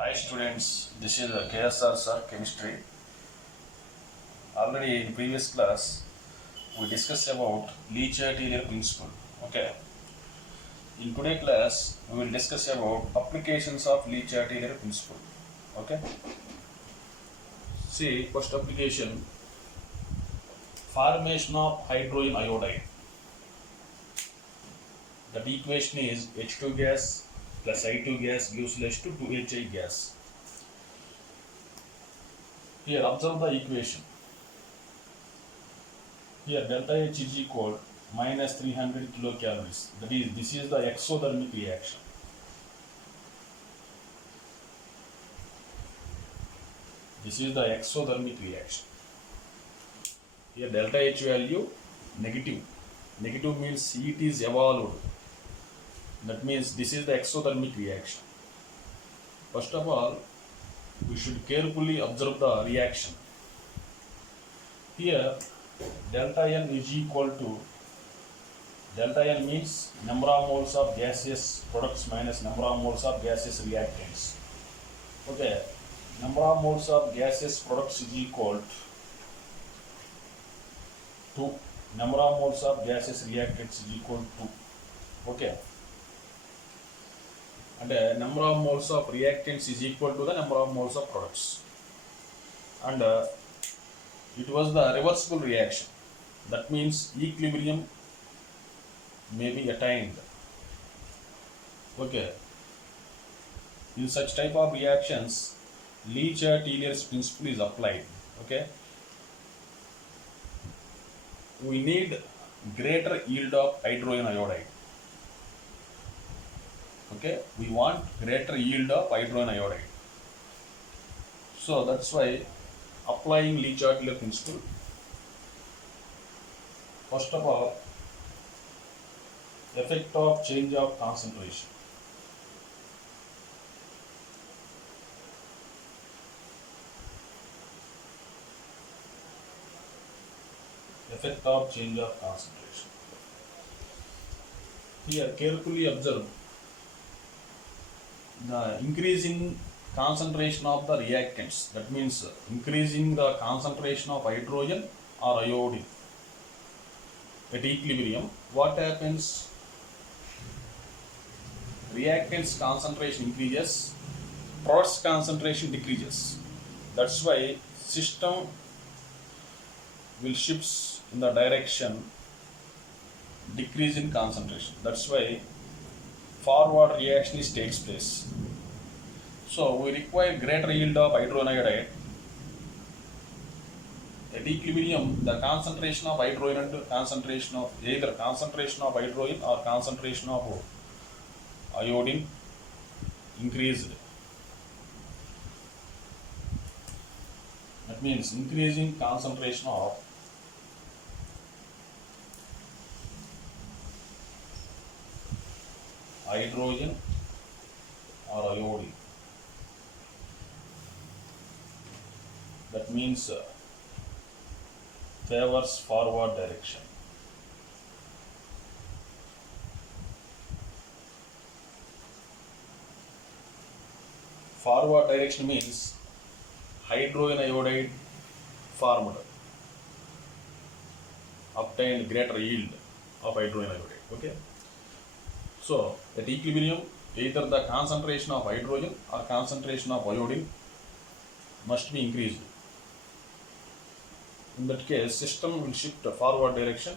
Hi students, this is KSR sir, chemistry. Already in previous class we discussed about Le Chatelier principle. Okay. In today's class we will discuss about applications of Le Chatelier principle. Okay. See, first application, formation of hydrogen iodide. That equation is H2 gas plus I2 gas gives rise to 2HI gas. Here observe the equation. Here delta H is equal minus 300 kilocalories. That is, this is the exothermic reaction. This is the exothermic reaction. Here delta H value negative. Negative means heat is evolved. That means this is the exothermic reaction. First of all, we should carefully observe the reaction. Here delta N is equal to, delta N means number of moles of gaseous products minus number of moles of gaseous reactants. Okay, number of moles of gaseous products is equal to number of moles of gaseous reactants is equal to, okay, and number of moles of reactants is equal to the number of moles of products, and it was the reversible reaction. That means equilibrium may be attained. Okay. In such type of reactions, Le Chatelier's principle is applied. Okay. We need greater yield of hydrogen iodide. Okay. We want greater yield of hydrogen iodide. So that's why applying Le Chatelier principle. First of all, effect of change of concentration. Effect of change of concentration. Here carefully observe the increasing concentration of the reactants. That means increasing the concentration of hydrogen or iodine at equilibrium. What happens? Reactants concentration increases, products concentration decreases. That's why system will shift in the direction decrease in concentration. That's why forward reaction takes place. So we require greater yield of hydrogen iodide. At equilibrium, the concentration of hydrogen and concentration of either concentration of hydrogen or concentration of iodine increased. That means increasing concentration of hydrogen or iodine. That means favors forward direction. Forward direction means hydrogen iodide formed, obtained greater yield of hydrogen iodide. Okay. So at equilibrium, either the concentration of hydrogen or concentration of iodine must be increased. In that case, system will shift forward direction.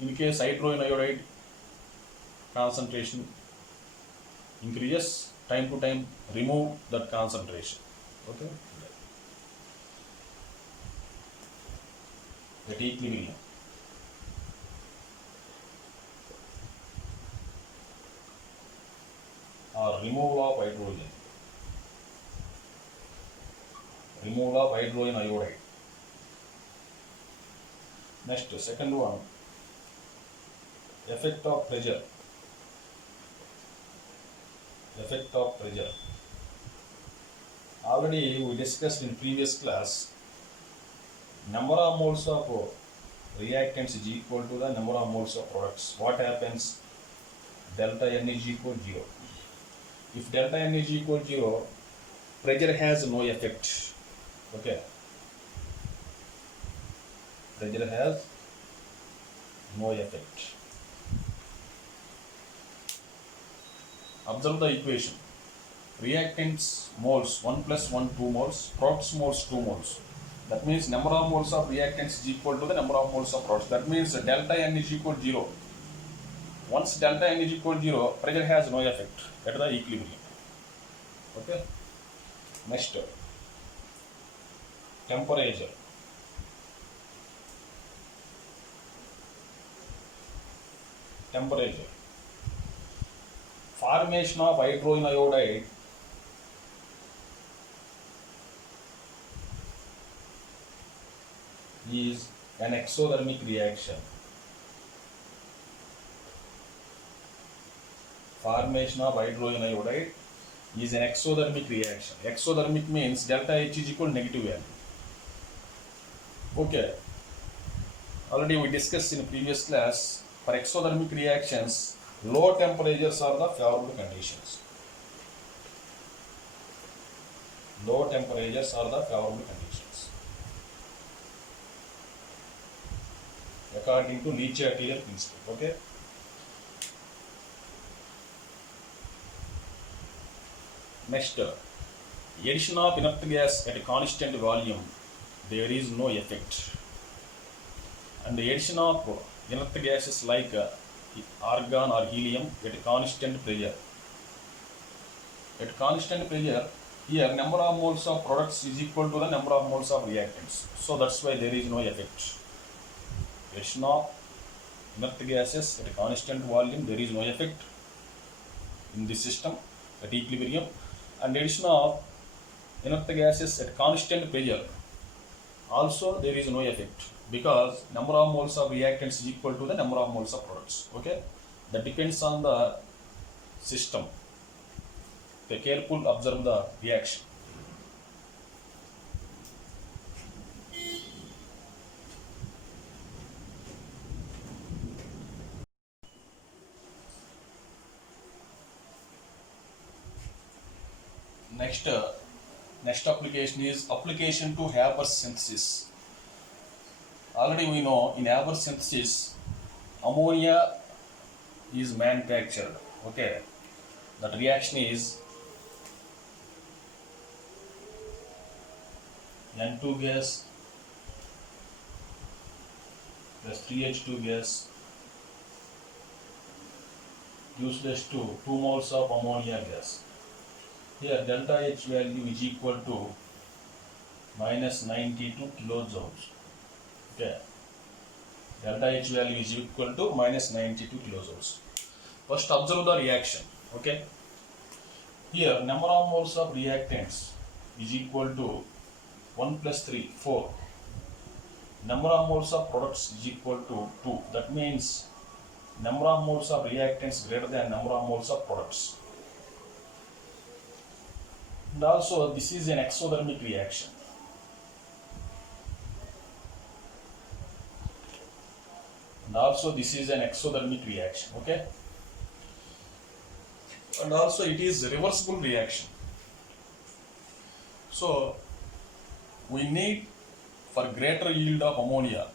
In case hydrogen iodide concentration increases, time to time remove that concentration. Okay. At equilibrium. Or removal of hydrogen. Removal of hydrogen iodide. Next, second one, effect of pressure. Effect of pressure. Already we discussed in previous class, number of moles of reactants is equal to the number of moles of products. What happens? Delta N is equal to 0. If delta n is equal to 0, pressure has no effect. Okay. Pressure has no effect. Observe the equation. Reactants moles 1 plus 1 2 moles, products moles 2 moles. That means number of moles of reactants is equal to the number of moles of products. That means delta n is equal to 0. Once delta n is equal to 0, pressure has no effect at the equilibrium. Okay. Next, temperature. Temperature. Formation of hydrogen iodide is an exothermic reaction. Formation of hydrogen iodide is an exothermic reaction. Exothermic means delta H is equal to negative value. Okay. Already we discussed in previous class, for exothermic reactions, low temperatures are the favorable conditions. Low temperatures are the favorable conditions, according to Le-Chatelier principle. Okay. Next, addition of inert gas at a constant volume, there is no effect. And the addition of inert gases like argon or helium at a constant pressure. At constant pressure, here number of moles of products is equal to the number of moles of reactants. So that's why there is no effect. Addition of inert gases at a constant volume, there is no effect in this system at equilibrium. And addition of inert gases at constant pressure, also there is no effect, because number of moles of reactants is equal to the number of moles of products. Okay, that depends on the system. Be careful, observe the reaction. Next application is application to Haber synthesis. Already we know in Haber synthesis, ammonia is manufactured. Okay, that reaction is N2 gas plus 3H2 gas gives us to 2 moles of ammonia gas. Here delta H value is equal to minus 92 kilojoules. Okay. Delta H value is equal to minus 92 kilojoules. First observe the reaction. Okay. Here number of moles of reactants is equal to 1 plus 3, 4. Number of moles of products is equal to 2. That means number of moles of reactants greater than number of moles of products. And also this is an exothermic reaction. And also this is an exothermic reaction. Okay. And also it is a reversible reaction. So we need, for greater yield of ammonia,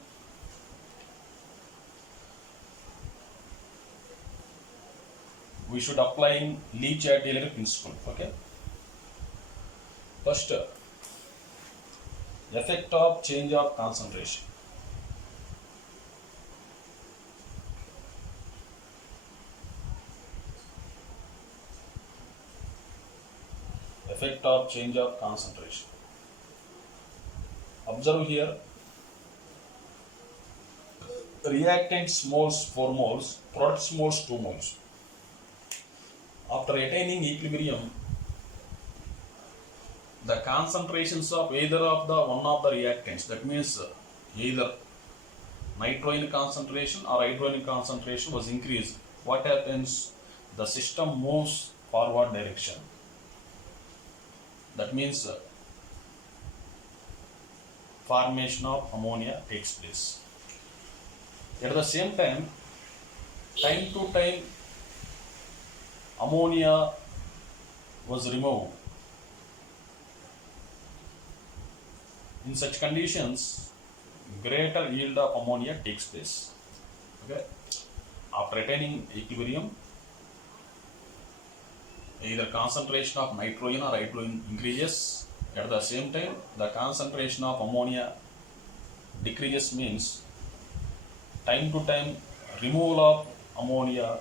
we should apply Le-Chatelier principle. Okay. First, effect of change of concentration. Effect of change of concentration. Observe here, reactants moles 4 moles, products moles 2 moles. After attaining equilibrium, the concentrations of either of the one of the reactants, that means either nitrogen concentration or hydrogen concentration, was increased. What happens? The system moves forward direction. That means formation of ammonia takes place. At the same time to time, ammonia was removed. In such conditions, greater yield of ammonia takes place. Okay. After attaining equilibrium, either concentration of nitrogen or hydrogen increases. At the same time, the concentration of ammonia decreases, means time to time removal of ammonia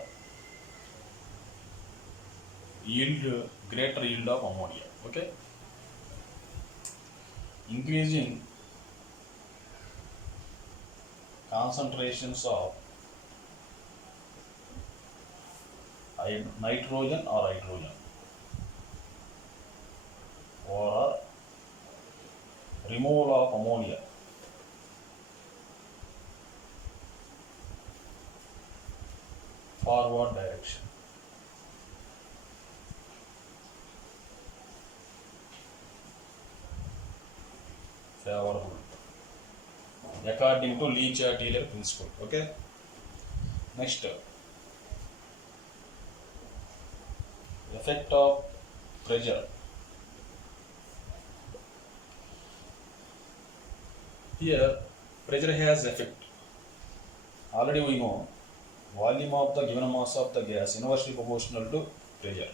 yield greater yield of ammonia. Okay. Increasing concentrations of nitrogen or hydrogen or removal of ammonia forward direction. Favorable according to Leach-Taylor principle. Okay. Next, effect of pressure. Here, pressure has effect. Already we know volume of the given mass of the gas inversely proportional to pressure.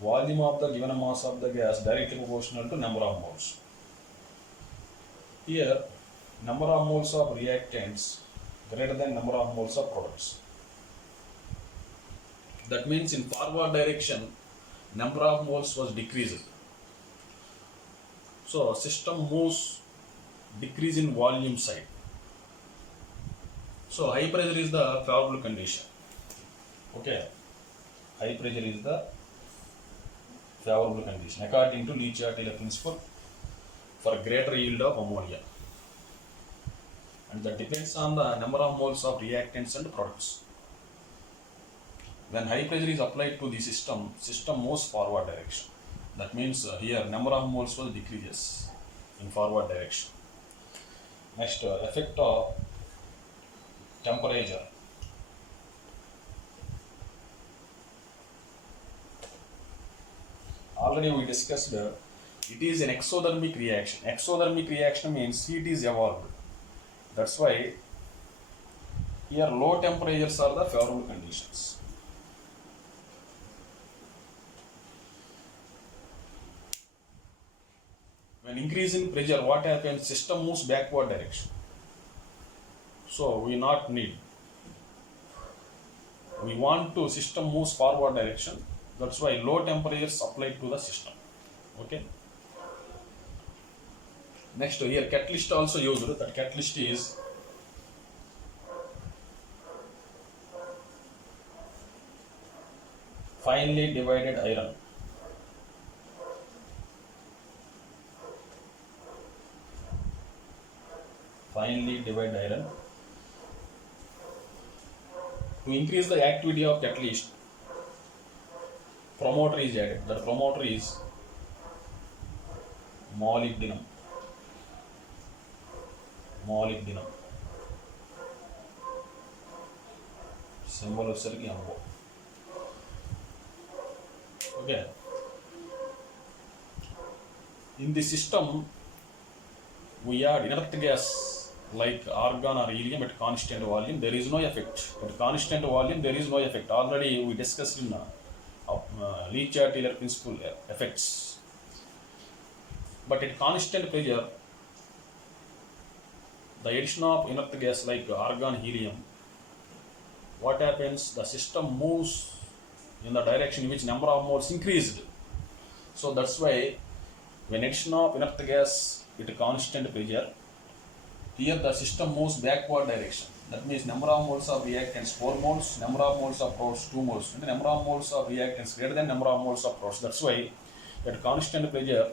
Volume of the given mass of the gas directly proportional to number of moles. Here, number of moles of reactants greater than number of moles of products. That means in forward direction, number of moles was decreased. So system moves decrease in volume side. So high pressure is the favorable condition. Okay, high pressure is the favorable condition according to Leach-Taylor principle for greater yield of ammonia, and that depends on the number of moles of reactants and products. When high pressure is applied to the system moves forward direction. That means here number of moles will decreases in forward direction. Next, effect of temperature. Already we discussed it is an exothermic reaction. Exothermic reaction means heat is evolved. That's why here low temperatures are the favorable conditions. When increase in pressure, what happens? System moves backward direction. So we not need. We want to system moves forward direction. That's why low temperatures applied to the system. Okay. Next, here catalyst also used. That catalyst is finely divided iron. Finely divided iron. To increase the activity of catalyst, promoter is added. That promoter is molybdenum. Molybdenum. Symbol of MO. Okay. In the system, we add inert gas like argon or helium at constant volume. There is no effect. At constant volume, there is no effect. Already we discussed in Leach-Taylor principle effects. But at constant pressure, the addition of inert gas like argon, helium, what happens? The system moves in the direction in which number of moles increased. So that's why when addition of inert gas at constant pressure, here the system moves backward direction. That means number of moles of reactants 4 moles, number of moles of products 2 moles, and the number of moles of reactants greater than number of moles of products. That's why at constant pressure,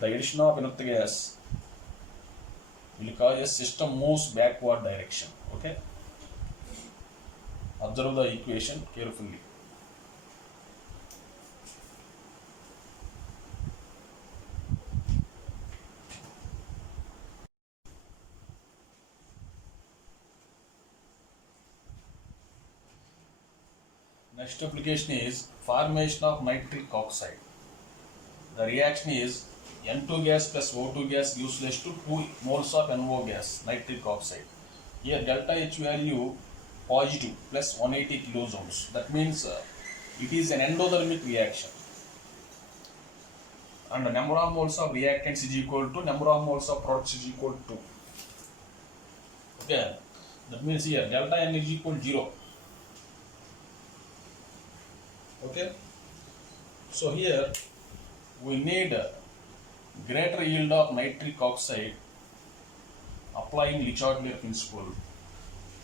the addition of inert gas will cause a system moves backward direction. Okay. Observe the equation carefully. Next application is formation of nitric oxide. the reaction is N2 gas plus O2 gas gives rise to 2 moles of NO gas, nitric oxide. Here delta H value positive plus 180 kilojoules. That means it is an endothermic reaction. And the number of moles of reactants is equal to number of moles of products is equal to 2. Okay, that means here delta N is equal to 0. Okay, so here we need greater yield of nitric oxide applying Le Chatelier principle.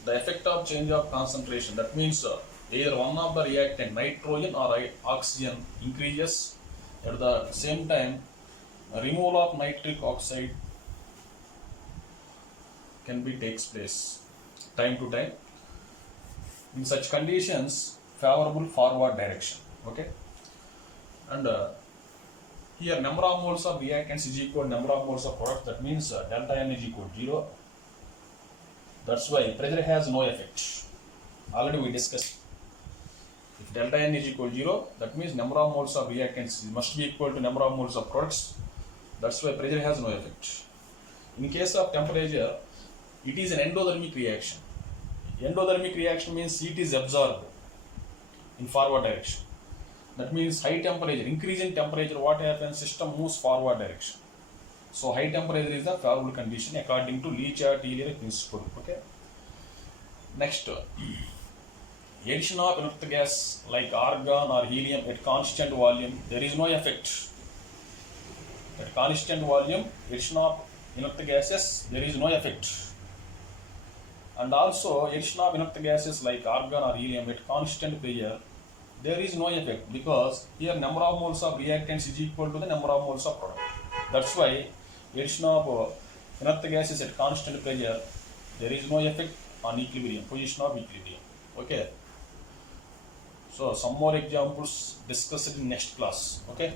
The effect of change of concentration, that means either one of the reactant, nitrogen or oxygen, increases. At the same time, removal of nitric oxide can be takes place time to time. In such conditions, favorable forward direction. Okay, and here number of moles of reactants is equal to number of moles of products. That means delta N is equal to 0. That's why pressure has no effect. Already we discussed. If delta N is equal to 0, that means number of moles of reactants must be equal to number of moles of products. That's why pressure has no effect. In case of temperature, it is an endothermic reaction. Endothermic reaction means heat is absorbed in forward direction. That means high temperature, increase in temperature, what happens? System moves forward direction. So high temperature is the favorable condition according to Le Chatelier principle. Okay. Next, addition of inert gas like argon or helium at constant volume, there is no effect. At constant volume, addition of inert gases, there is no effect. And also addition of inert gases like argon or helium at constant pressure, there is no effect, because here number of moles of reactants is equal to the number of moles of product. That's why addition of inert gases at constant pressure, there is no effect on equilibrium, position of equilibrium. Okay. So some more examples discussed in next class. Okay.